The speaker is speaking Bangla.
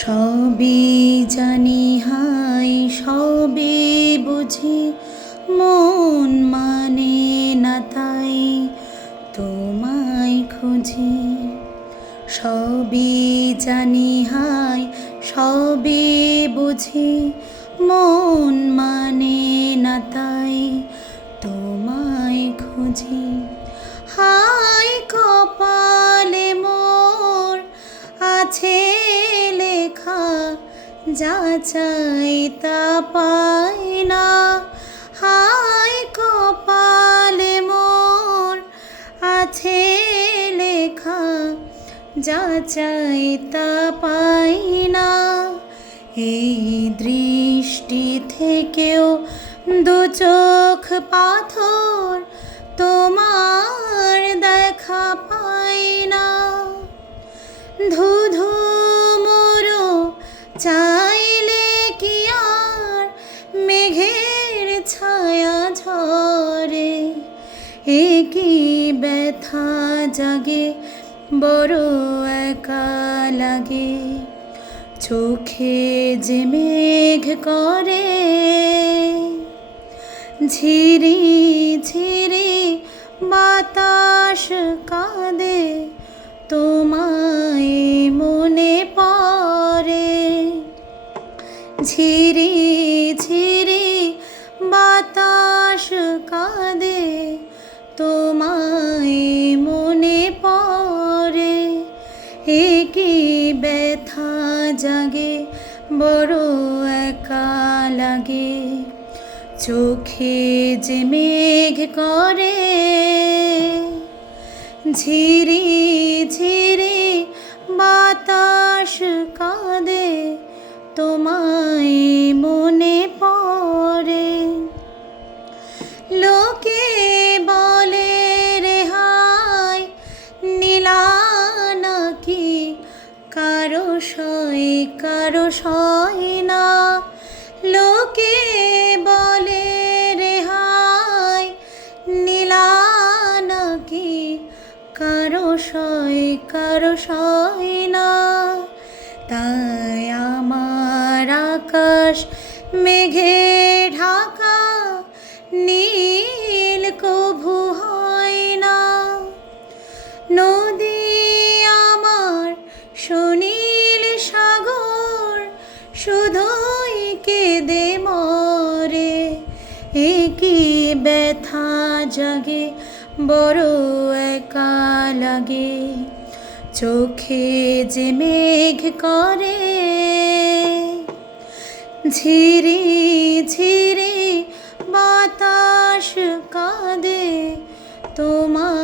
সবই জানি হাই সবে বুঝি মন মানে না তাই তোমায় খুঁজি। সবই জানি হাই সবে বুঝি মন মানে না তাই তোমায় খুঁজি। হাই কপালে মোর আছে লেখা যা চাই তা পাই না। হাই কপালে মোর আছে লেখা যা চাই তা পাই না। এই দৃষ্টি থেকেও দু চোখ পাথর তোমার দেখা পাই না। ধুধু মোরো চাইলে কি আর মেঘের ছায়া ঝরে। এ কি ব্যথা জাগে বড় একা লাগে। চোখে যে মেঘ করে ঝিরি ঝিরি বাতাস কাঁদে তোমায় মনে পড়ে। ঝিরি ঝিরি বাতাস কাঁদে তোমায় মনে পড়ে। এ কি ব্যথা জাগে বড় একা লাগে। চোখে যে মেঘ করে ঝিরি ঝিরি বাতাস কাঁদে তোমায় মনে পড়ে। লোকে বলে রেহাই নীলা নাকি কারো সয় না। লোকে বলে রেহাই নীলা নাকি কারো সয় না। তাই আমার আকাশ মেঘে ঢাকা নীল কভু হয় না। নদী আমার সুনীল সাগর শুধুই কেঁদে মরে। এ কি ব্যথা জাগে বড় একা লাগে। চোখে যে মেঘ করে ঝিরি ঝিরি বাতাস কাঁদে তোমায়